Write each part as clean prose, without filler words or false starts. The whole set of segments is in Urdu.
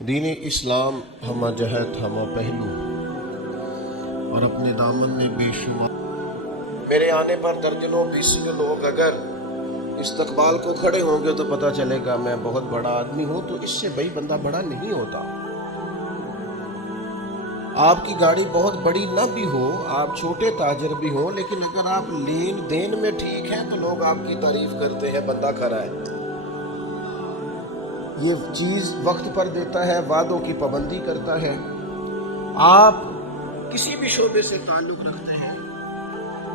دین اسلام ہمہ جہت ہمہ پہلو اور اپنے دامن میں بے شمار میرے آنے پر درجنوں بیس لوگ اگر استقبال کو کھڑے ہوں گے تو پتہ چلے گا میں بہت بڑا آدمی ہوں، تو اس سے بھائی بندہ بڑا نہیں ہوتا۔ آپ کی گاڑی بہت بڑی نہ بھی ہو، آپ چھوٹے تاجر بھی ہوں، لیکن اگر آپ لین دین میں ٹھیک ہیں تو لوگ آپ کی تعریف کرتے ہیں بندہ کھرا ہے، یہ چیز وقت پر دیتا ہے، وعدوں کی پابندی کرتا ہے۔ آپ کسی بھی شعبے سے تعلق رکھتے ہیں،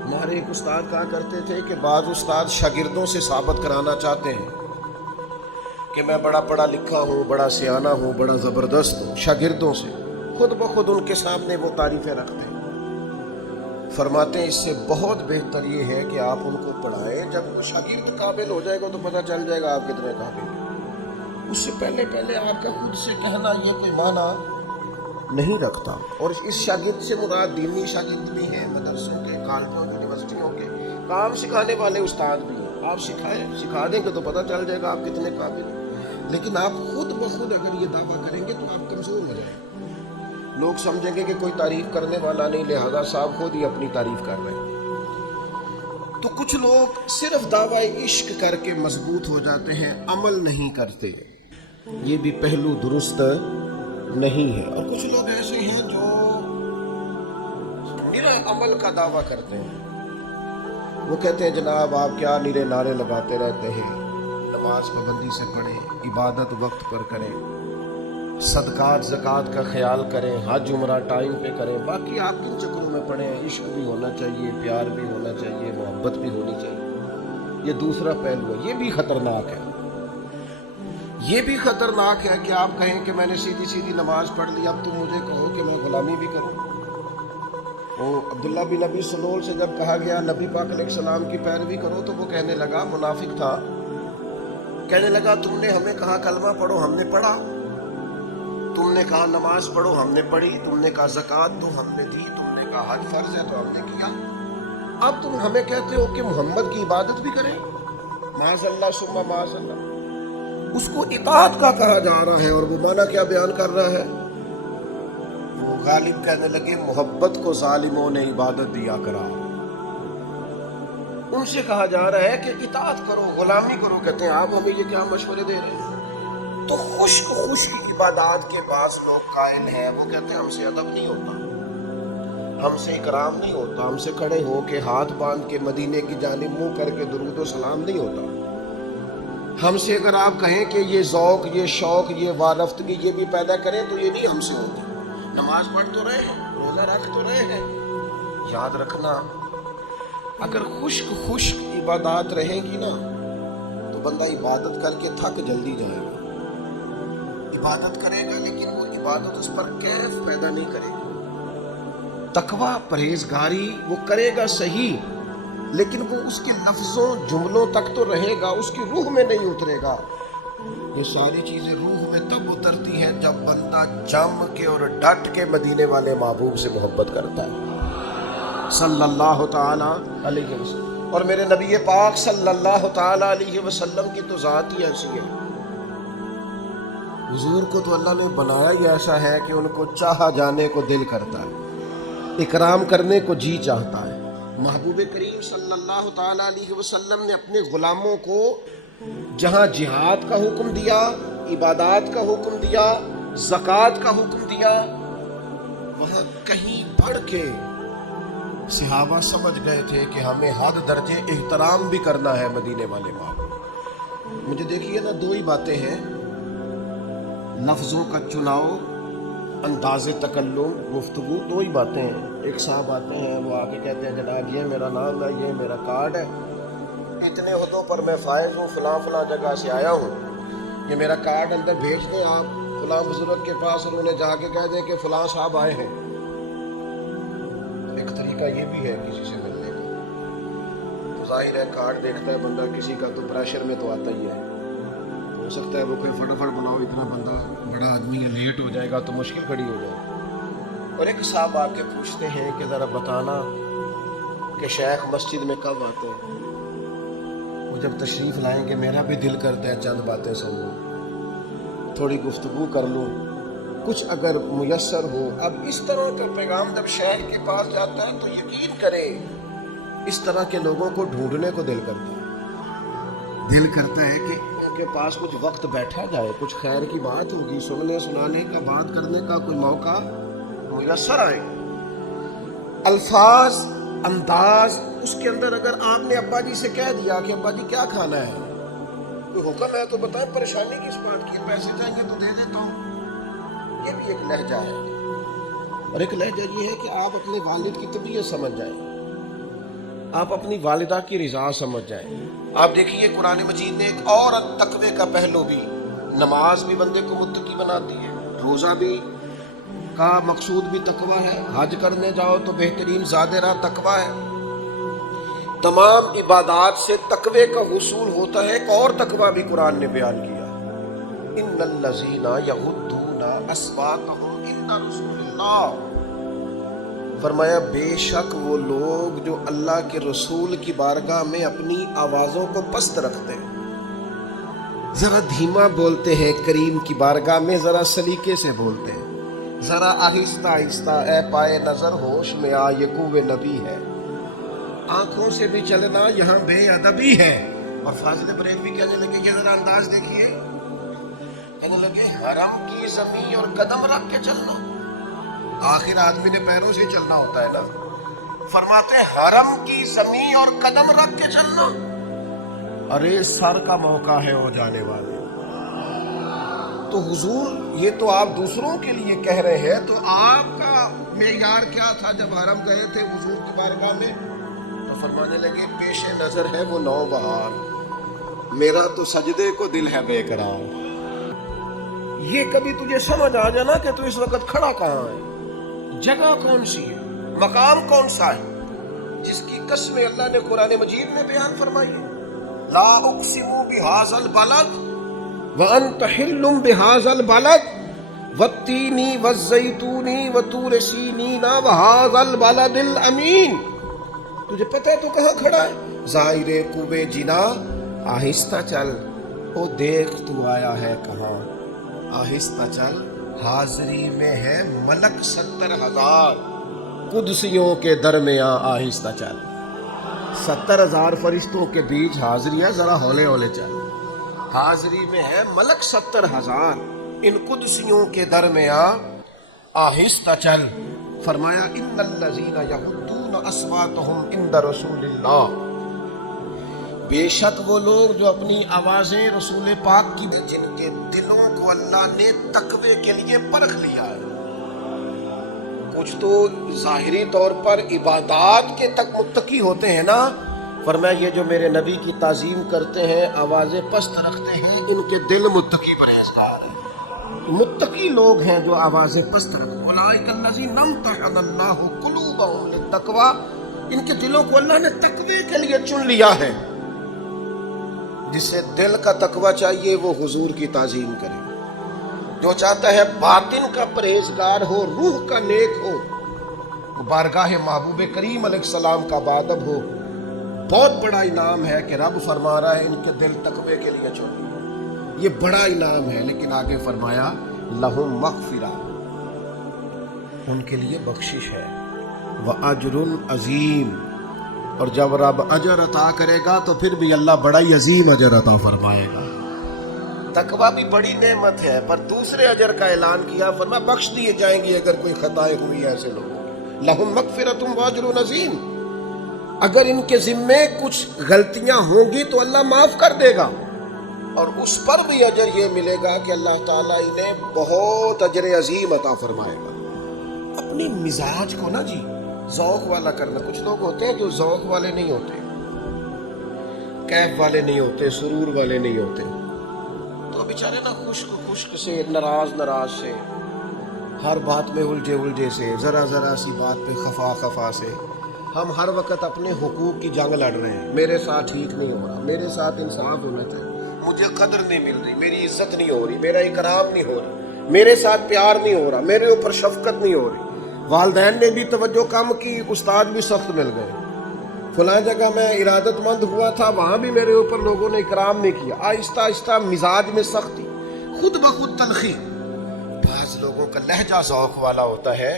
ہمارے ایک استاد کہا کرتے تھے کہ بعض استاد شاگردوں سے ثابت کرانا چاہتے ہیں کہ میں بڑا پڑھا لکھا ہوں، بڑا سیانہ ہوں، بڑا زبردست ہوں، شاگردوں سے خود بخود ان کے سامنے وہ تعریفیں رکھتے ہیں۔ فرماتے ہیں اس سے بہت بہتر یہ ہے کہ آپ ان کو پڑھائیں، جب شاگرد قابل ہو جائے گا تو پتہ چل جائے گا آپ کتنے قابل ہیں۔ اس سے پہلے آپ کا خود سے کہنا یہ کوئی معنی نہیں رکھتا۔ اور اس شاگرد سے مراد دینی شاگرد بھی ہیں، مدرسوں کے، کالجوں، یونیورسٹیوں کے، کام سکھانے والے استاد بھی ہیں۔ آپ سکھا دیں گے تو پتہ چل جائے گا آپ کتنے قابل ہیں۔ لیکن آپ خود بخود اگر یہ دعویٰ کریں گے تو آپ کمزور ہو جائیں گے، لوگ سمجھیں گے کہ کوئی تعریف کرنے والا نہیں، لہذا صاحب خود ہی اپنی تعریف کر رہے ہیں۔ تو کچھ لوگ صرف دعوی عشق کر کے مضبوط ہو جاتے ہیں، عمل نہیں کرتے، یہ بھی پہلو درست نہیں ہے۔ اور کچھ لوگ ایسے ہیں جو میرا عمل کا دعویٰ کرتے ہیں، وہ کہتے ہیں جناب آپ کیا نیرے نعرے لگاتے رہتے ہیں، نماز پابندی سے پڑھیں، عبادت وقت پر کریں، صدقات زکوٰۃ کا خیال کریں، حج عمرہ ٹائم پہ کریں، باقی آپ کن چکروں میں پڑھیں، عشق بھی ہونا چاہیے، پیار بھی ہونا چاہیے، محبت بھی ہونی چاہیے۔ یہ دوسرا پہلو ہے، یہ بھی خطرناک ہے۔ یہ بھی خطرناک ہے کہ آپ کہیں کہ میں نے سیدھی نماز پڑھ لی، اب تم مجھے کہو کہ میں غلامی بھی کروں۔ وہ عبداللہ بن نبی سلول سے جب کہا گیا نبی پاک علیہ السلام کی پیروی کرو تو وہ کہنے لگا، منافق تھا، کہنے لگا تم نے ہمیں کہا کلمہ پڑھو، ہم نے پڑھا، تم نے کہا نماز پڑھو، ہم نے پڑھی، تم نے کہا زکوٰۃ دو، ہم نے دی، تم نے کہا حج فرض ہے تو ہم نے کیا، اب تم ہمیں کہتے ہو کہ محمد کی عبادت بھی کریں؟ معاذ اللہ ثم معاذ اللہ۔ اس کو اطاعت کا کہا جا رہا ہے، اور وہ معنی کیا بیان کر رہا ہے؟ وہ غالب کہنے لگے محبت کو ظالموں نے عبادت دیا کرا، ان سے کہا جا رہا ہے کہ اطاعت کرو، غلامی کرو، کہتے ہیں آپ ہمیں یہ کیا مشورے دے رہے ہیں؟ تو خشک عبادات کے بعض لوگ قائل ہیں، وہ کہتے ہیں ہم سے ادب نہیں ہوتا، ہم سے اکرام نہیں ہوتا، ہم سے کھڑے ہو کے ہاتھ باندھ کے مدینے کی جانب منہ کر کے درود و سلام نہیں ہوتا، ہم سے اگر آپ کہیں کہ یہ ذوق، یہ شوق، یہ وارفتگی یہ بھی پیدا کریں تو یہ نہیں ہم سے ہوتی۔ نماز پڑھ تو رہے ہیں، روزہ رکھ تو رہے ہیں، یاد رکھنا اگر خشک عبادات رہے گی نا تو بندہ عبادت کر کے تھک جلدی جائے گا، عبادت کرے گا لیکن وہ عبادت اس پر کیف پیدا نہیں کرے گی۔ تقویٰ، پرہیزگاری وہ کرے گا صحیح، لیکن وہ اس کے لفظوں جملوں تک تو رہے گا، اس کی روح میں نہیں اترے گا۔ یہ ساری چیزیں روح میں تب اترتی ہیں جب بندہ جم کے اور ڈٹ کے مدینے والے محبوب سے محبت کرتا ہے صلی اللہ تعالی علیہ وسلم۔ اور میرے نبی پاک صلی اللہ تعالی علیہ وسلم کی تو ذات ہی ایسی ہے، حضور کو تو اللہ نے بنایا ہی ایسا ہے کہ ان کو چاہا جانے کو دل کرتا ہے، اکرام کرنے کو جی چاہتا ہے۔ محبوب کریم صلی اللہ تعالی علیہ وسلم نے اپنے غلاموں کو جہاں جہاد کا حکم دیا، عبادات کا حکم دیا، زکوٰۃ کا حکم دیا، وہاں کہیں بڑھ کے صحابہ سمجھ گئے تھے کہ ہمیں حد درجے احترام بھی کرنا ہے مدینے والے محبوب۔ مجھے دیکھیے نا، دو ہی باتیں ہیں، لفظوں کا چناؤ، انداز تکلم، گفتگو، دو ہی باتیں ہیں۔ ایک صاحب آتے ہیں، وہ آ کے کہتے ہیں جناب یہ میرا نام ہے، یہ میرا کارڈ ہے، اتنے عہدوں پر میں فائز ہوں، فلاں جگہ سے آیا ہوں، یہ میرا کارڈ اندر بھیج دیں آپ فلاں بزرگ کے پاس، اور انہیں جا کے کہہ دیں کہ فلاں صاحب آئے ہیں۔ ایک طریقہ یہ بھی ہے کسی سے ملنے کا، تو ظاہر ہے کارڈ دیکھتا ہے بندہ کسی کا تو پریشر میں تو آتا ہی ہے، ہو سکتا ہے وہ کوئی فٹافٹ بناؤ، اتنا بندہ بڑا آدمی ہے، لیٹ ہو جائے گا تو مشکل کھڑی ہو جائے گی۔ اور ایک صاحب آ کے پوچھتے ہیں کہ ذرا بتانا کہ شیخ مسجد میں کب آتے ہیں؟ وہ جب تشریف لائیں گے میرا بھی دل کرتا ہے چند باتیں سن لوں، تھوڑی گفتگو کر لوں، کچھ اگر میسر ہو. اب اس طرح کا پیغام جب شہر کے پاس جاتا ہے تو یقین کرے اس طرح کے لوگوں کو ڈھونڈنے کو دل کرتا ہے. دل کرتا ہے کہ ان کے پاس کچھ وقت بیٹھا جائے, کچھ خیر کی بات ہوگی, سننے سنانے کا, بات کرنے کا کوئی موقع میسر آئے. الفاظ, انداز, اس کے اندر اگر آپ نے ابا جی سے کہہ دیا کہ ابا جی کیا کھانا ہے, کوئی حکم ہے تو بتائیں, پریشانی کس بات کی, پیسے چاہیے تو دے دیتا ہوں, یہ بھی ایک لہجہ ہے. اور ایک لہجہ یہ ہے کہ آپ اپنے والد کی طبیعت سمجھ جائیں, آپ اپنی والدہ کی رضا سمجھ جائیں. آپ دیکھیے قرآن مجید نے ایک اور تقوی کا پہلو بھی, نماز بھی بندے کو متقی بناتی ہے, روزہ بھی کا مقصود بھی تقوی ہے, حج کرنے جاؤ تو بہترین زاد راہ تقوی ہے. تمام عبادات سے تقوی کا حصول ہوتا ہے. ایک اور تقوی بھی قرآن نے بیان کیا, ان الذین یغضون اصواتهم عند رسول اللہ. فرمایا بے شک وہ لوگ جو اللہ کے رسول کی بارگاہ میں اپنی آوازوں کو پست رکھتے ہیں, ذرا دھیما بولتے ہیں, کریم کی بارگاہ میں ذرا سلیقے سے بولتے ہیں, ذرا آہستہ آہستہ. اے پائے نظر ہوش میں آ, یہ کوہ نبی ہے. آنکھوں سے بھی چلنا یہاں بے ادبی ہے. اور فاضل بریک بھی کہنے لگے کہ ذرا انداز دیکھیے, کہنے لگے حرم کی زمین اور قدم رکھ کے چلنا. آخر آدمی نے پیروں سے چلنا ہوتا ہے نا. فرماتے حرم کی زمین اور قدم رکھ کے چلنا. ارے سر کا موقع ہے ہو جانے والے. تو حضور یہ تو آپ دوسروں کے لیے کہہ رہے ہیں, تو آپ کا معیار کیا تھا جب حرم گئے تھے حضور کی بارگاہ میں؟ تو فرمانے لگے پیش نظر ہے وہ نوبہار, میرا تو سجدے کو دل ہے بے قرار. یہ کبھی تجھے سمجھ آ جانا کہ تو اس وقت کھڑا کہاں ہے, جگہ کون سی ہے, مقام کون سا ہے, جس کی قسمیں اللہ نے قرآن مجید میں بیان فرمائی ہے. لا اقسم بہذا البلد وانت حل بہذا البلد والتین والزیتون وطور سینین وہذا البلد الامین. تجھے پتہ ہے تو کہاں کھڑا ہے؟ ظاہر کوبے جنا, آہستہ چل, او دیکھ تو آیا ہے کہاں, آہستہ چل. حاضری میں ہے ملک 70,000, قدسیوں کے درمیان آہستہ چل. 70,000 فرشتوں کے بیچ حاضری ہے, ذرا ہولے ہولے چل. حاضری میں ہے ملک 70,000, ان قدسیوں کے درمیان آہستہ چل. فرمایا ان الذین یغضون اصواتهم عند رسول اللہ, بے شک وہ لوگ جو اپنی آوازیں رسول پاک کی, جن کے دلوں کو اللہ نے تقوی کے لیے پرکھ لیا ہے. کچھ تو ظاہری طور پر عبادات کے تک متقی ہوتے ہیں نا. فرمایا یہ جو میرے نبی کی تعظیم کرتے ہیں, آوازیں پست رکھتے ہیں, ان کے دل متقی پرہیزگار ہیں. متقی لوگ ہیں جو آوازیں پست رکھتے ہیں. اولئک الذین امتحن اللہ قلوبهم للتقوی, ان کے دلوں کو اللہ نے تقوی کے لیے چن لیا ہے. جسے دل کا تقوی چاہیے وہ حضور کی تعظیم کرے, جو چاہتا ہے باطن کا پرہیزگار ہو, روح کا نیک ہو, بارگاہ محبوب کریم علیہ السلام کا بادب ہو. بہت بڑا انعام ہے کہ رب فرما رہا ہے ان کے دل تقوی کے لیے چن. یہ بڑا انعام ہے. لیکن آگے فرمایا لہم مغفرہ, ان کے لیے بخشش ہے, وَأَجْرٌ عظیم. اور جب رب اجر عطا کرے گا تو پھر بھی اللہ بڑا ہی عظیم اجر عطا فرمائے گا. تقویٰ بھی بڑی نعمت ہے, پر دوسرے اجر کا اعلان کیا, فرمایا بخش دیے جائیں گی اگر کوئی خطائیں ہوئی ایسے لوگوں کی. لہم مغفرۃ وَأَجْرٌ عظیم. اگر ان کے ذمے کچھ غلطیاں ہوں گی تو اللہ معاف کر دے گا, اور اس پر بھی اجر یہ ملے گا کہ اللہ تعالیٰ انہیں بہت اجر عظیم عطا فرمائے گا. اپنی مزاج کو نا جی ذوق والا کرنا. کچھ لوگ ہوتے ہیں جو ذوق والے نہیں ہوتے, کیف والے نہیں ہوتے, سرور والے نہیں ہوتے, تو بیچارے نا خشک سے, ناراض سے, ہر بات میں الجھے سے, ذرا سی بات پہ خفا سے. ہم ہر وقت اپنے حقوق کی جنگ لڑ رہے ہیں. میرے ساتھ ٹھیک نہیں ہو رہا, میرے ساتھ انصاف ہونا چاہیے, مجھے قدر نہیں مل رہی, میری عزت نہیں ہو رہی, میرا اکرام نہیں ہو رہا, میرے ساتھ پیار نہیں ہو رہا, میرے اوپر شفقت نہیں ہو رہی. والدین نے بھی توجہ کم کی, استاد بھی سخت مل گئے, فلاں جگہ میں ارادت مند ہوا تھا, وہاں بھی میرے اوپر لوگوں نے اکرام نہیں کیا. آہستہ آہستہ مزاج میں سختی, خود بخود تلخی. بعض لوگوں کا لہجہ ذوق والا ہوتا ہے.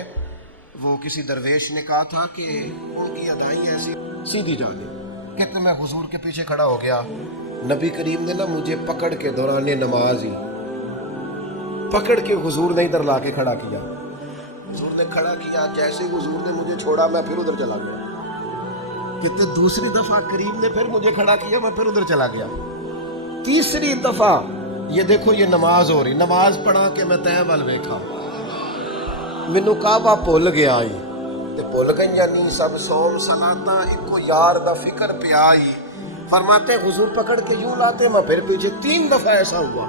وہ کسی درویش نے کہا تھا کہ ان کی ادائیں ایسی سیدھی جانے. کہتے میں حضور کے پیچھے کھڑا ہو گیا, نبی کریم نے نا مجھے پکڑ کے دوران نماز ہی پکڑ کے حضور نے ادھر لا کے کھڑا کیا. حضور نے کھڑا کیا, جیسے حضور نے مجھے چھوڑا میں پھر ادھر چلا گیا. کہتے دوسری دفعہ کریم نے پھر مجھے کھڑا کیا, میں پھر ادھر چلا گیا. تیسری دفعہ یہ دیکھو یہ نماز ہو رہی, نماز پڑھا کہ میں تہ ول ویکھا, مینوں کعبہ بھول گیا ہی تے بھول گئیاں نہیں سب سوم صلاتاں ایکو یار دا فکر پیا ہی. فرماتے حضور پکڑ کے یوں لاتے, میں پھر پیچھے 3 دفعہ ایسا ہوا.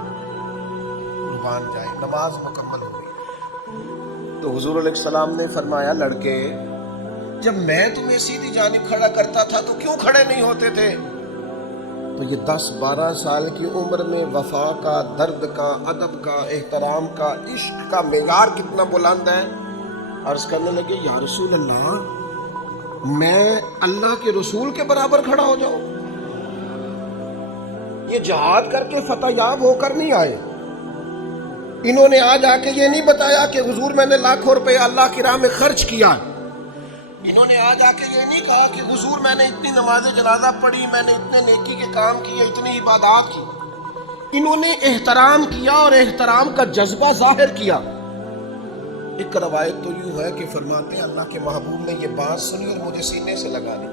قربان جائے, نماز مکمل ہو گئی. تو حضور علیہ السلام نے فرمایا, لڑکے جب میں تمہیں سیدھی جانب کھڑا کرتا تھا تو کیوں کھڑے نہیں ہوتے تھے؟ تو یہ 10-12 سال کی عمر میں وفا کا, درد کا, ادب کا, احترام کا, عشق کا معیار کتنا بلند ہے. عرض کرنے لگے, یا رسول اللہ میں اللہ کے رسول کے برابر کھڑا ہو جاؤں؟ یہ جہاد کر کے فتح یاب ہو کر نہیں آئے. انہوں نے آج آ کے یہ نہیں بتایا کہ حضور میں نے لاکھوں روپے اللہ کی راہ میں خرچ کیا. انہوں نے آج آ کے یہ نہیں کہا کہ حضور میں نے اتنی نماز جنازہ پڑھی, میں نے اتنے نیکی کے کام کیے, اتنی عبادات کی. انہوں نے احترام کیا اور احترام کا جذبہ ظاہر کیا. ایک روایت تو یوں ہے کہ فرماتے ہیں اللہ کے محبوب نے یہ بات سنی اور مجھے سینے سے لگا دی.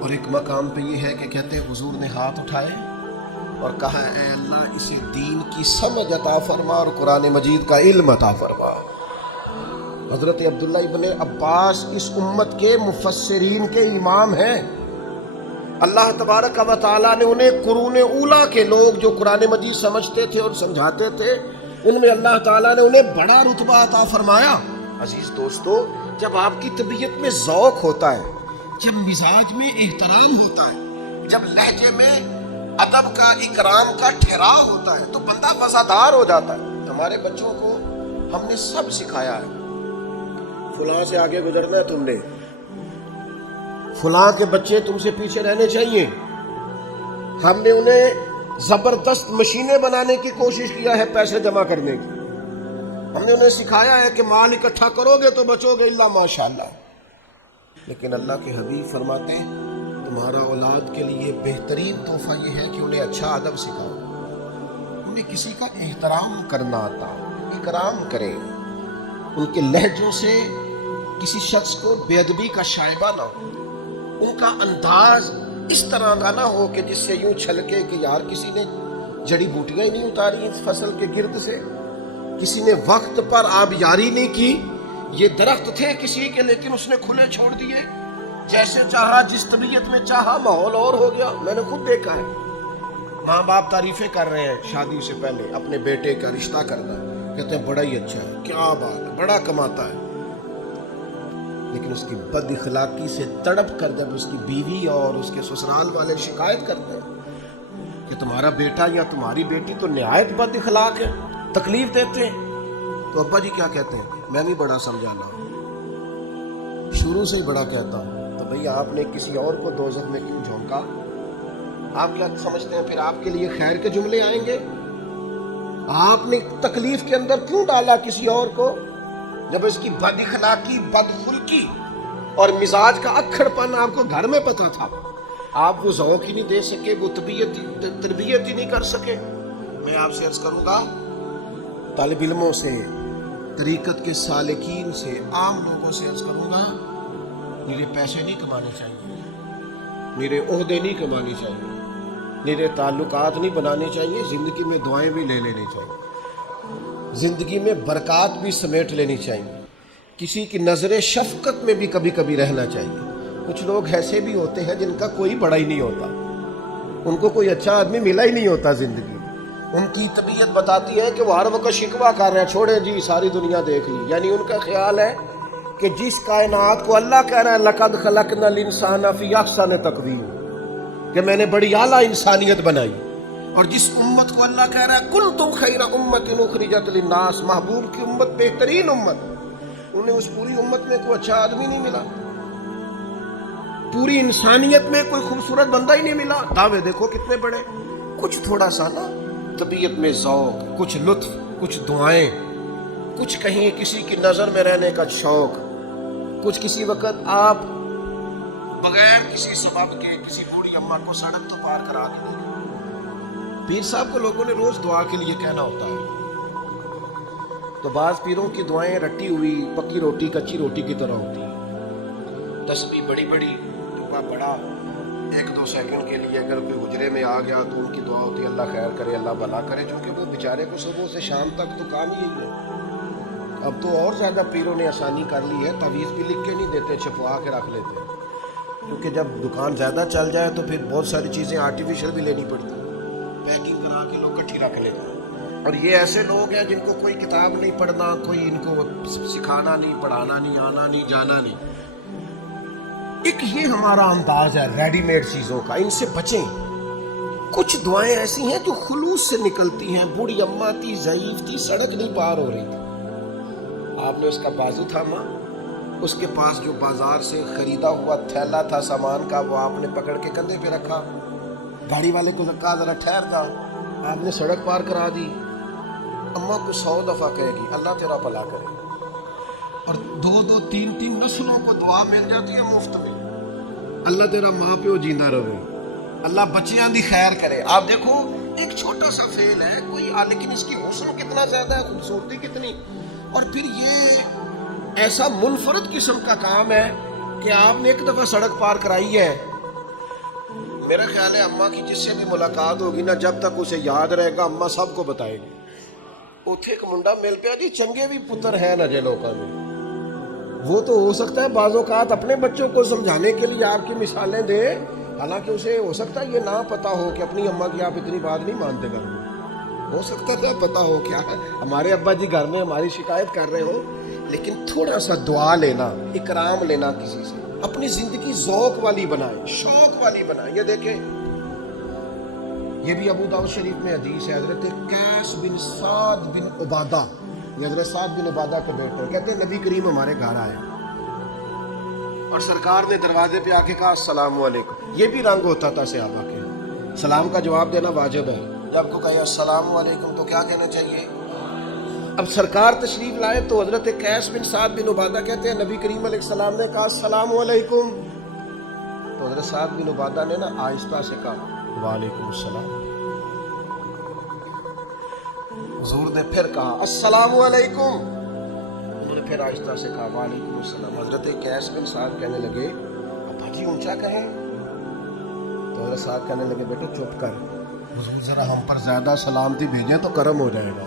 اور ایک مقام پہ یہ ہے کہ کہتے ہیں حضور نے ہاتھ اٹھائے اور کہا, اے اللہ اسی دین کی سمجھ عطا فرما اور قرآن مجید کا علم عطا فرما. حضرت عبداللہ ابن عباس اس امت کے مفسرین کے امام ہیں. اللہ تبارک و تعالیٰ نے انہیں قرون اولیٰ کے لوگ جو قرآن مجید سمجھتے تھے اور سمجھاتے تھے, ان میں اللہ تعالیٰ نے انہیں بڑا رتبہ عطا فرمایا. عزیز دوستو, جب آپ کی طبیعت میں ذوق ہوتا ہے, جب مزاج میں احترام ہوتا ہے, جب لہجے میں ادب کا, اکرام کا ٹھہراؤ ہوتا ہے, تو بندہ وفادار ہو جاتا ہے. ہمارے بچوں کو ہم نے سب سکھایا ہے, فلاں سے آگے گزرنا ہے تم نے, فلاں کے بچے تم سے پیچھے رہنے چاہیے. ہم نے انہیں زبردست مشینیں بنانے کی کوشش کیا ہے پیسے جمع کرنے کی. ہم نے انہیں سکھایا ہے کہ مال اکٹھا کرو گے تو بچو گے اللہ ماشاءاللہ. لیکن اللہ کے حبیب فرماتے ہیں تمہارا اولاد کے لیے بہترین تحفہ یہ ہے کہ انہیں اچھا ادب سکھاؤ, انہیں کسی کا احترام کرنا آتا, اکرام کریں, ان کے لہجوں سے کسی شخص کو بے ادبی کا شائبہ نہ ہو, ان کا انداز اس طرح کا نہ ہو کہ جس سے یوں چھلکے کہ یار کسی نے جڑی بوٹیاں ہی نہیں اتاری اس فصل کے گرد سے, کسی نے وقت پر آبیاری نہیں کی. یہ درخت تھے کسی کے لیکن اس نے کھلے چھوڑ دیے, جیسے چاہا جس طبیعت میں چاہا, ماحول اور ہو گیا. میں نے خود دیکھا ہے, ماں باپ تعریفیں کر رہے ہیں شادی سے پہلے اپنے بیٹے کا رشتہ کرنا, کہتے ہیں بڑا ہی اچھا ہے, کیا بات ہے, بڑا کماتا ہے. لیکن اس کی بد اخلاقی سے تڑپ کر جب اس کی بیوی اور اس کے سسرال والے شکایت کرتے ہیں کہ تمہارا بیٹا یا تمہاری بیٹی تو نہایت بد اخلاق ہے, تکلیف دیتے ہیں, تو ابا جی کیا کہتے ہیں, میں بھی بڑا سمجھانا ہوں, شروع سے ہی بڑا کہتا ہوں. تو بھئی آپ نے کسی اور کو دوزخ میں کیوں جھونکا؟ آپ کیا سمجھتے ہیں پھر آپ کے لیے خیر کے جملے آئیں گے؟ آپ نے تکلیف کے اندر کیوں ڈالا کسی اور کو, جب اس کی بد اخلاقی, بد خلقی اور مزاج کا اکھڑ پن آپ کو گھر میں پتا تھا, آپ وہ ذوق ہی نہیں دے سکے, وہ تربیت ہی نہیں کر سکے. میں آپ سے عرض کروں گا, طالب علموں سے, طریقت کے سالکین سے, عام لوگوں سے عرض کروں گا, میرے پیسے نہیں کمانے چاہیے, میرے عہدے نہیں کمانے چاہیے, میرے تعلقات نہیں بنانے چاہیے, زندگی میں دعائیں بھی لے لینی چاہیے, زندگی میں برکات بھی سمیٹ لینی چاہیے, کسی کی نظر شفقت میں بھی کبھی کبھی رہنا چاہیے. کچھ لوگ ایسے بھی ہوتے ہیں جن کا کوئی بڑا ہی نہیں ہوتا, ان کو کوئی اچھا آدمی ملا ہی نہیں ہوتا زندگی میں. ان کی طبیعت بتاتی ہے کہ وہ ہر وقت شکوہ کر رہے ہیں, چھوڑیں جی ساری دنیا دیکھ لی. یعنی ان کا خیال ہے کہ جس کائنات کو اللہ کہہ رہا ہے لَقَدْ خَلَقْنَا الْإِنسَانَ فِي أَحْسَنِ تَقْوِيمٍ, کہ میں نے بڑی اعلیٰ انسانیت بنائی, اور جس امت کو اللہ کہہ رہا ہے كُنْتُمْ خَيْرَ أُمَّةٍ أُخْرِجَتْ لِلنَّاسِ, محبوب کی امت بہترین امت, انہیں اس پوری امت میں کوئی اچھا آدمی نہیں ملا, پوری انسانیت میں کوئی خوبصورت بندہ ہی نہیں ملا. دعوے دیکھو کتنے بڑے. کچھ تھوڑا سا نا طبیعت میں ذوق, کچھ لطف, کچھ دعائیں، کچھ کہیں کسی کی نظر میں رہنے کا شوق، کچھ کسی وقت آپ بغیر کسی سبب کے کسی بوڑھی اماں کو سڑک تو پار کرا کے دیکھیں۔ پیر صاحب کو لوگوں نے روز دعا کے لیے کہنا ہوتا ہے، تو بعض پیروں کی دعائیں رٹی ہوئی پکی روٹی کچی روٹی کی طرح ہوتی ہیں، تسبیح بڑی بڑی، دعا بڑا، 1-2 سیکنڈ کے لیے اگر کوئی حجرے میں آ گیا تو ان کی دعا ہوتی ہے اللہ خیر کرے اللہ بھلا کرے، چونکہ وہ بیچارے کو صبح سے شام تک تو کام ہی ہے۔ اب تو اور زیادہ پیروں نے آسانی کر لی ہے، تعویذ بھی لکھ کے نہیں دیتے، چھپوا کے رکھ لیتے ہیں، کیونکہ جب دکان زیادہ چل جائے تو پھر بہت ساری چیزیں آرٹیفیشل بھی لینی پڑتی ہیں، پیکنگ کرا کے لوگ کٹھی رکھ لیتے ہیں۔ اور یہ ایسے لوگ ہیں جن کو کوئی کتاب نہیں پڑھنا، کوئی ان کو سکھانا نہیں، پڑھانا نہیں، آنا نہیں، جانا نہیں۔ ایک یہ ہمارا انداز ہے ریڈی میڈ چیزوں کا، ان سے بچیں۔ کچھ دعائیں ایسی ہیں جو خلوص سے نکلتی ہیں۔ بوڑھی اماں تھی، ضعیف تھی، سڑک نہیں پار ہو رہی تھی، آپ نے اس کا بازو تھاما، اس کے پاس جو بازار سے خریدا ہوا تھیلا تھا سامان کا وہ آپ نے پکڑ کے کندھے پہ رکھا، گاڑی والے کو کہا ذرا ٹھہر جا، آپ نے سڑک پار کرا دی۔ اماں کو 100 دفعہ کہے گی اللہ تیرا بھلا کرے، اور 2-2 3-3 نسلوں کو دعا مل جاتی ہے مفت میں، اللہ تیرا ماں پیو جینا رہے، اللہ بچیاں دی خیر کرے۔ آپ دیکھو ایک چھوٹا سا فعل ہے کوئی، لیکن اس کی حسن کتنا زیادہ ہے، خوبصورتی کتنی۔ اور پھر یہ ایسا منفرد قسم کا کام ہے کہ آپ نے ایک دفعہ سڑک پار کرائی ہے، میرا خیال ہے اماں کی جس سے بھی ملاقات ہوگی نا، جب تک اسے یاد رہے گا اماں سب کو بتائے گی، اتھے ایک منڈا مل پیا جی چنگے بھی پتر ہے نا جے لوکاں میں، وہ تو ہو سکتا ہے بعض اوقات اپنے بچوں کو سمجھانے کے لیے آپ کی مثالیں دے، حالانکہ اسے ہو سکتا ہے یہ نہ پتا ہو کہ اپنی اماں کی آپ اتنی بات نہیں مانتے گھر میں، ہو سکتا ہے پتا ہو کیا ہمارے ابا جی گھر میں ہماری شکایت کر رہے ہو، لیکن تھوڑا سا دعا لینا، اکرام لینا کسی سے، اپنی زندگی ذوق والی بنائیں، شوق والی بنائیں۔ یہ دیکھیں یہ بھی ابو داؤد شریف میں حدیث ہے، حضرت قیس بن سعد بن عبادہ، یہ حضرت سعد بن عبادہ کے بیٹے، کہتے ہیں نبی کریم ہمارے گھر آیا اور سرکار نے دروازے پہ آ کے کہا السلام علیکم، یہ بھی رنگ ہوتا تھا صحابہ کے، سلام کا جواب دینا واجب ہے، جب کو کہا السلام علیکم تو کیا کہنا چاہیے؟ اب سرکار تشریف لائے تو حضرت قیس بن سعد بن عبادہ کہتے ہیں نبی کریم علیہ السلام نے کہا السلام علیکم، تو حضرت سعد بن عبادہ نے نا آہستہ سے کہا وعلیکم السلام، حضور نے پھر کہا السلام علیکم، انہوں نے پھر آہستہ سے کہا وعلیکم السلام۔ حضرت قیس بن سعد کہنے لگے ابا جی اونچا کہیں، تو حضرت سعد کہنے لگے بیٹے چپ کر، حضور ذرا ہم پر زیادہ سلامتی بھیجیں تو کرم ہو جائے گا،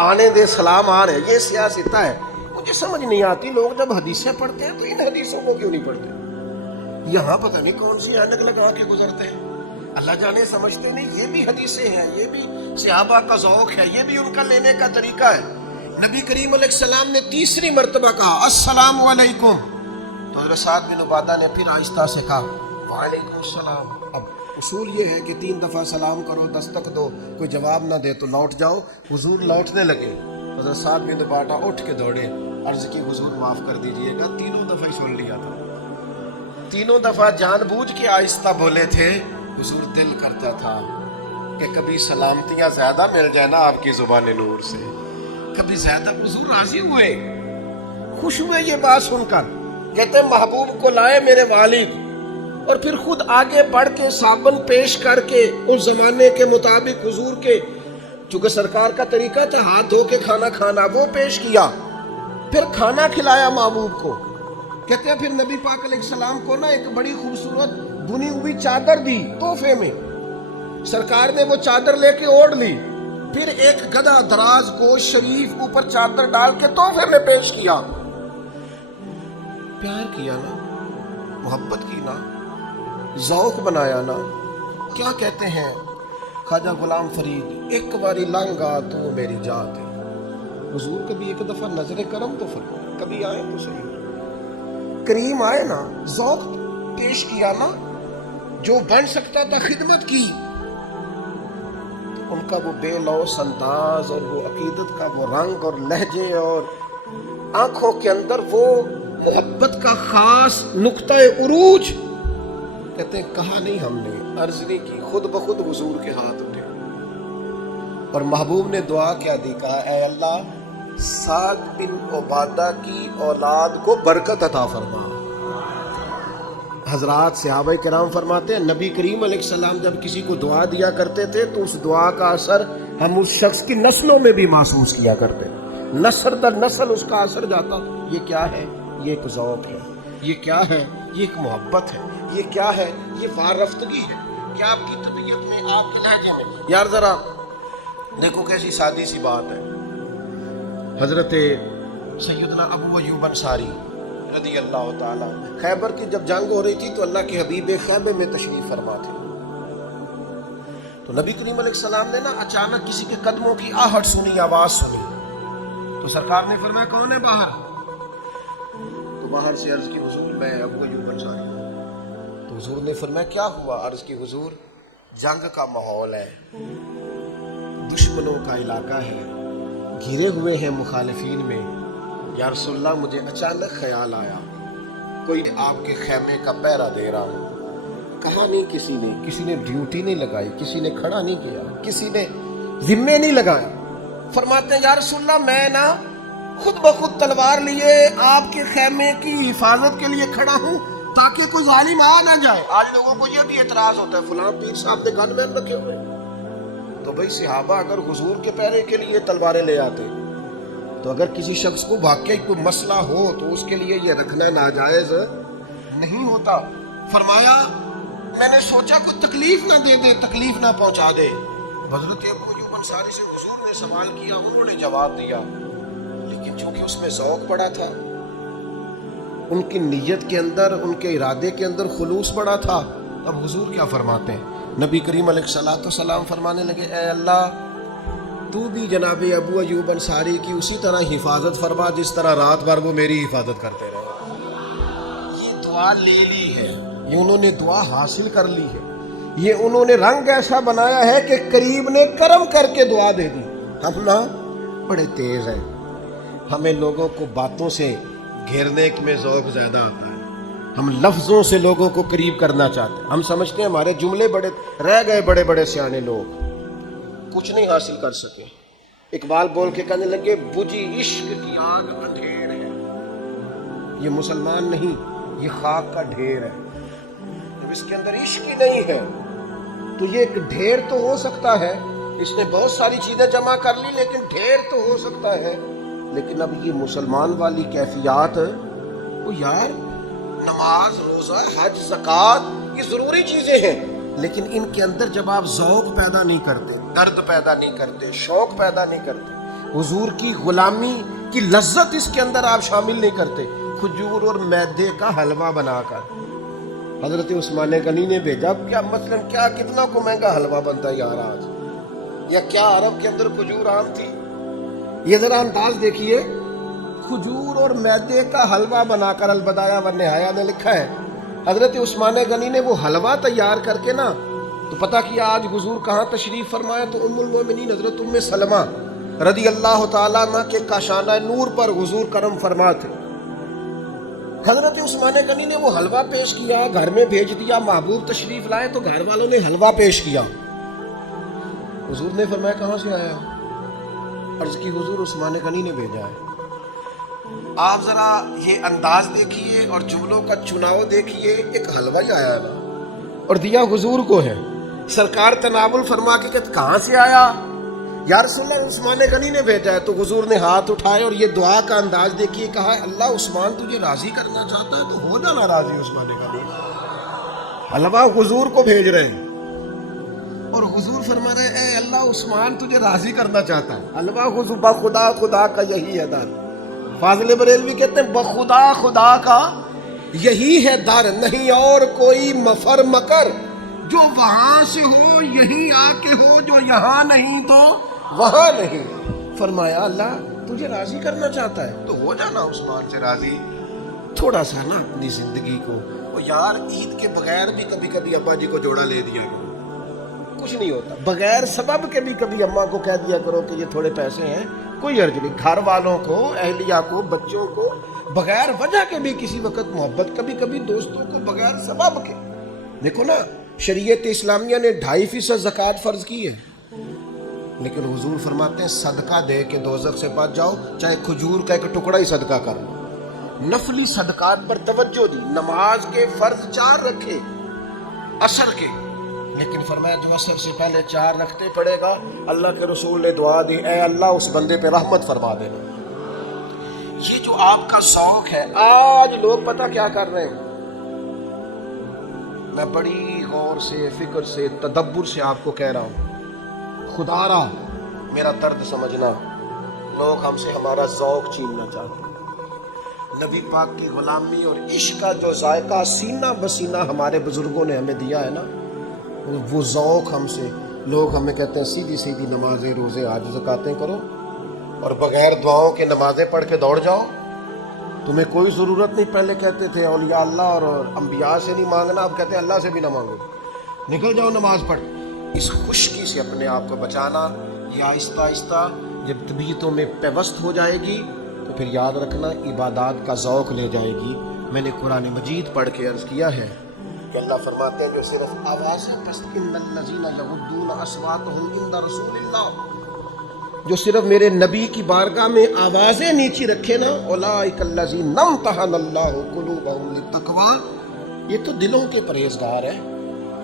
آنے دے سلام آ رہے۔ یہ سیاست ہے، مجھے سمجھ نہیں آتی لوگ جب حدیثیں پڑھتے ہیں تو ان حدیثوں کو کیوں نہیں پڑھتے، یہاں پتہ نہیں کون سی عینک لگا کے گزرتے ہیں، اللہ جانے سمجھتے نہیں، یہ بھی حدیثیں ہیں، یہ بھی صحابہ کا ذوق ہے، یہ بھی ان کا لینے کا طریقہ ہے۔ نبی کریم علیہ السلام نے تیسری مرتبہ کہا السلام علیکم، تو حضرت سعد بن عبادہ نے پھر آہستہ سے کہا وعلیکم السلام۔ اب اصول یہ ہے کہ 3 دفعہ سلام کرو، دستک دو، کوئی جواب نہ دے تو لوٹ جاؤ۔ حضور لوٹنے لگے، حضرت سعد بن عبادہ اٹھ کے دوڑے، عرض کی حضور معاف کر دیجئے گا، 3 دفعہ ہی سن لیا تھا، 3 دفعہ جان بوجھ کے آہستہ بولے تھے۔ حضور دل کرتا تھا کہ کبھی سلامتیاں زیادہ مل جائے نا آپ کی زبان نور سے، کبھی زیادہ۔ حضور راضی ہوئے، خوش ہوئے یہ بات سن کر، کہتے محبوب کو لائے میرے والد، اور پھر خود آگے بڑھ کے صابن پیش کر کے اس زمانے کے مطابق حضور کے، چونکہ سرکار کا طریقہ تھا ہاتھ دھو کے کھانا کھانا، وہ پیش کیا، پھر کھانا کھلایا محبوب کو۔ کہتے ہیں پھر نبی پاک علیہ السلام کو نا ایک بڑی خوبصورت بنی ہوئی چادر دی تحفے میں، سرکار نے وہ چادر لے کے اوڑھ لی، پھر ایک گدھا دراز گوشت شریف اوپر چادر ڈال کے تحفے میں پیش کیا۔ پیار کیا نا، محبت کی نا، ذوق بنایا نا۔ کیا کہتے ہیں خواجہ غلام فرید، ایک باری لانگا تو میری جات ہے۔ حضور کبھی ایک دفعہ نظر کرم تو فرمائے، کبھی آئے تو صحیح، کریم آئے نا، ذوق پیش کیا نا، جو بن سکتا تھا خدمت کی۔ ان کا وہ بے لوث انداز اور وہ عقیدت کا وہ رنگ اور لہجے اور آنکھوں کے اندر وہ محبت کا خاص نقطہ عروج، کہتے ہیں کہا نہیں ہم نے، عرض نہیں کی، خود بخود حضور کے ہاتھ اٹھے۔ اور محبوب نے دعا کیا دی؟ کہا اے اللہ سعد بن عبادہ کی اولاد کو برکت عطا فرما۔ حضرات صحابہ کرام فرماتے ہیں نبی کریم علیہ السلام جب کسی کو دعا دیا کرتے تھے تو اس دعا کا اثر ہم اس شخص کی نسلوں میں بھی محسوس کیا کرتے، نسل در نسل اس کا اثر جاتا۔ یہ کیا ہے؟ یہ ایک ذوق ہے، یہ کیا ہے؟ یہ ایک محبت ہے، یہ کیا ہے؟ یہ وارفتگی ہے کہ آپ کی طبیعت میں، آپ کے لہجے میں۔ یار ذرا دیکھو کیسی سادی سی بات ہے، حضرت سیدنا ابو ایوب انصاری رضی اللہ تعالیٰ، خیبر کی جب جنگ ہو رہی تھی تو اللہ کے حبیب خیبے میں تشریف فرما تھے، تو نبی کریم علیہ السلام نے نا اچانک کسی کے قدموں کی آہٹ سنی، آواز سنی، تو سرکار نے فرمایا کون ہے باہر؟ تو باہر سے عرض کی حضور میں ابو ایوب انصاری۔ تو حضور نے فرمایا کیا ہوا؟ عرض کی حضور جنگ کا ماحول ہے، دشمنوں کا علاقہ ہے، گھرے ہوئے ہیں مخالفین میں، یا رسول اللہ مجھے اچانک خیال آیا کوئی آپ کے خیمے کا پہرا دے رہا ہوں۔ کہا نہیں کسی نے ڈیوٹی نہیں لگائی، کسی نے کھڑا نہیں کیا، کسی نے ذمے نہیں لگایا۔ فرماتے ہیں یا رسول اللہ میں نا خود بخود تلوار لیے آپ کے خیمے کی حفاظت کے لیے کھڑا ہوں تاکہ کوئی ظالم آ نہ جائے۔ آج لوگوں کو یہ بھی اعتراض ہوتا ہے فلاں پیر صاحب نے گن مین رکھے ہوئے، تو بھائی صحابہ اگر حضور کے پہرے کے لیے تلواریں لے آتے تو اگر کسی شخص کو واقعی کوئی مسئلہ ہو تو اس کے لیے یہ رکھنا ناجائز نہیں ہوتا۔ فرمایا میں نے سوچا کوئی تکلیف نہ دے دے، تکلیف نہ پہنچا دے۔ حضرت ابو ایوب انصاری سے حضور نے سوال کیا، انہوں نے جواب دیا، لیکن چونکہ اس میں ذوق بڑا تھا، ان کی نیت کے اندر، ان کے ارادے کے اندر خلوص بڑا تھا۔ اب حضور کیا فرماتے ہیں؟ نبی کریم علیہ السلام فرمانے لگے اے اللہ تو بھی جناب ابو ایوب انصاری کی اسی طرح حفاظت فرما جس طرح رات بھر وہ میری حفاظت کرتے رہے۔ یہ دعا لے لی ہے، یہ انہوں نے دعا حاصل کر لی ہے، یہ انہوں نے رنگ ایسا بنایا ہے کہ قریب نے کرم کر کے دعا دے دی۔ ہم نا بڑے تیز ہیں، ہمیں لوگوں کو باتوں سے گھیرنے میں ذوق زیادہ آتا ہے، ہم لفظوں سے لوگوں کو قریب کرنا چاہتے ہیں، ہم سمجھتے ہیں ہمارے جملے بڑے رہ گئے، بڑے بڑے سیانے لوگ کچھ نہیں حاصل کر سکے۔ اقبال بول کے کہنے لگے بجھی عشق کی آگ اندھیر ہے، یہ مسلمان نہیں، یہ خاک کا ڈھیر ہے۔ جب اس کے اندر عشق ہی نہیں ہے تو یہ ایک ڈھیر تو ہو سکتا ہے، اس نے بہت ساری چیزیں جمع کر لی لیکن ڈھیر تو ہو سکتا ہے، لیکن اب یہ مسلمان والی کیفیات، وہ یار نماز، روزہ، حج، زکوٰۃ یہ ضروری چیزیں ہیں، لیکن ان کے اندر جب آپ ذوق پیدا نہیں کرتے، درد پیدا نہیں کرتے، شوق پیدا نہیں کرتے، حضور کی غلامی کی لذت اس کے اندر آپ شامل نہیں کرتے، کھجور اور میدے کا حلوہ بنا کر حضرت عثمان غنی نے بھیجا، کیا مثلا کیا کتنا کو مہنگا حلوہ بنتا ہے یار آج، یا کیا عرب کے اندر کھجور عام تھی؟ یہ ذرا انداز دیکھیے، کھجور اور میدے کا حلوہ بنا کر البدایہ والنہایہ نے لکھا ہے حضرت عثمان غنی نے وہ حلوہ تیار کر کے نا تو پتہ کیا آج حضور کہاں تشریف فرمایا؟ تو ام المومنین حضرت ام سلمہ رضی اللہ تعالیٰ عنہ کے کاشانہ نور پر حضور کرم فرما تھے۔ حضرت عثمان غنی نے وہ حلوہ پیش کیا، گھر میں بھیج دیا، محبوب تشریف لائے تو گھر والوں نے حلوہ پیش کیا، حضور نے فرمایا کہاں سے آیا؟ عرض کی حضور عثمان غنی نے بھیجا ہے۔ آپ ذرا یہ انداز دیکھیے اور جملوں کا چناؤ دیکھیے، ایک حلوہ ہی آیا نا اور دیا حضور کو ہے، سرکار تناول فرما کے کہتے کہاں سے آیا؟ یا رسول اللہ عثمان غنی نے بھیجا ہے۔ تو حضور نے ہاتھ اٹھائے اور یہ دعا کا انداز دیکھیے، کہا اللہ عثمان تجھے راضی کرنا چاہتا ہے تو ہو جانا راضی عثمان غنی، حلوہ حضور کو بھیج رہے ہیں اور حضور فرما رہے ہیں اے اللہ عثمان تجھے راضی کرنا چاہتا ہے، حلوہ حضور بخدا خدا کا یہی ہے در۔ فاضل بریلوی کہتے ہیں بخدا خدا کا یہی ہے در، نہیں اور کوئی مفر مکر، جو وہاں سے ہو یہی آ کے ہو، جو یہاں نہیں تو وہاں نہیں۔ فرمایا اللہ تجھے راضی کرنا چاہتا ہے تو ہو جانا عثمان سے راضی۔ تھوڑا سا نا اپنی زندگی کو، وہ یار عید کے بغیر بھی کبھی کبھی ابا جی کو جوڑا لے دیا کرو، کچھ نہیں ہوتا، بغیر سبب کے بھی کبھی اماں کو کہہ دیا کرو کہ یہ تھوڑے پیسے ہیں، کوئی عرض نہیں، گھر والوں کو، اہلیہ کو، بچوں کو بغیر وجہ کے بھی کسی وقت محبت، کبھی کبھی دوستوں کو بغیر سبب کے۔ دیکھو نا شریعت اسلامیہ نے 2.5% زکوٰۃ فرض کی ہے، لیکن حضور فرماتے ہیں صدقہ دے کے دوزخ سے بچ جاؤ، چاہے کھجور کا ایک ٹکڑا ہی صدقہ کر لو۔ نفلی صدقات پر توجہ دی، نماز کے فرض 4 رکھے عصر کے، لیکن فرمایا جو عصر سے پہلے 4 رکھتے پڑے گا، اللہ کے رسول نے دعا دی، اے اللہ اس بندے پہ رحمت فرما دینا۔ یہ جو آپ کا ذوق ہے، آج لوگ پتہ کیا کر رہے ہیں، میں بڑی غور سے، فکر سے، تدبر سے آپ کو کہہ رہا ہوں، خدا را میرا درد سمجھنا، لوگ ہم سے ہمارا ذوق چھیننا چاہتے ہیں۔ نبی پاک کی غلامی اور عشق کا جو ذائقہ سینہ بسینہ ہمارے بزرگوں نے ہمیں دیا ہے نا، وہ ذوق ہم سے، لوگ ہمیں کہتے ہیں سیدھی سیدھی نمازیں، روزے، حج، زکاتیں کرو اور بغیر دعاؤں کے نمازیں پڑھ کے دوڑ جاؤ، تمہیں کوئی ضرورت نہیں۔ پہلے کہتے تھے اولیاء اللہ اور انبیاء سے نہیں مانگنا، اب کہتے ہیں اللہ سے بھی نہ مانگو، نکل جاؤ نماز پڑھ۔ اس خشکی سے اپنے آپ کو بچانا، یہ آہستہ آہستہ جب طبیعتوں میں پیوست ہو جائے گی تو پھر یاد رکھنا عبادات کا ذوق لے جائے گی۔ میں نے قرآن مجید پڑھ کے عرض کیا ہے کہ اللہ فرماتے ہیں جو صرف آواز پست ان الذین یغضون اصواتهم عند رسول اللہ، جو صرف میرے نبی کی بارگاہ میں آوازیں نیچی رکھے نا، اولئک الذین امتحن اللہ قلوبهم للتقوی، یہ تو دلوں کے پرہیزگار ہیں،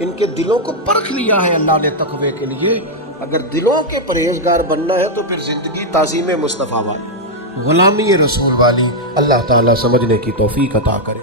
ان کے دلوں کو پرکھ لیا ہے اللہ نے تقوی کے لیے۔ اگر دلوں کے پرہیزگار بننا ہے تو پھر زندگی تعظیم مصطفیٰ والی، غلامی رسول والی اللہ تعالیٰ سمجھنے کی توفیق عطا کرے۔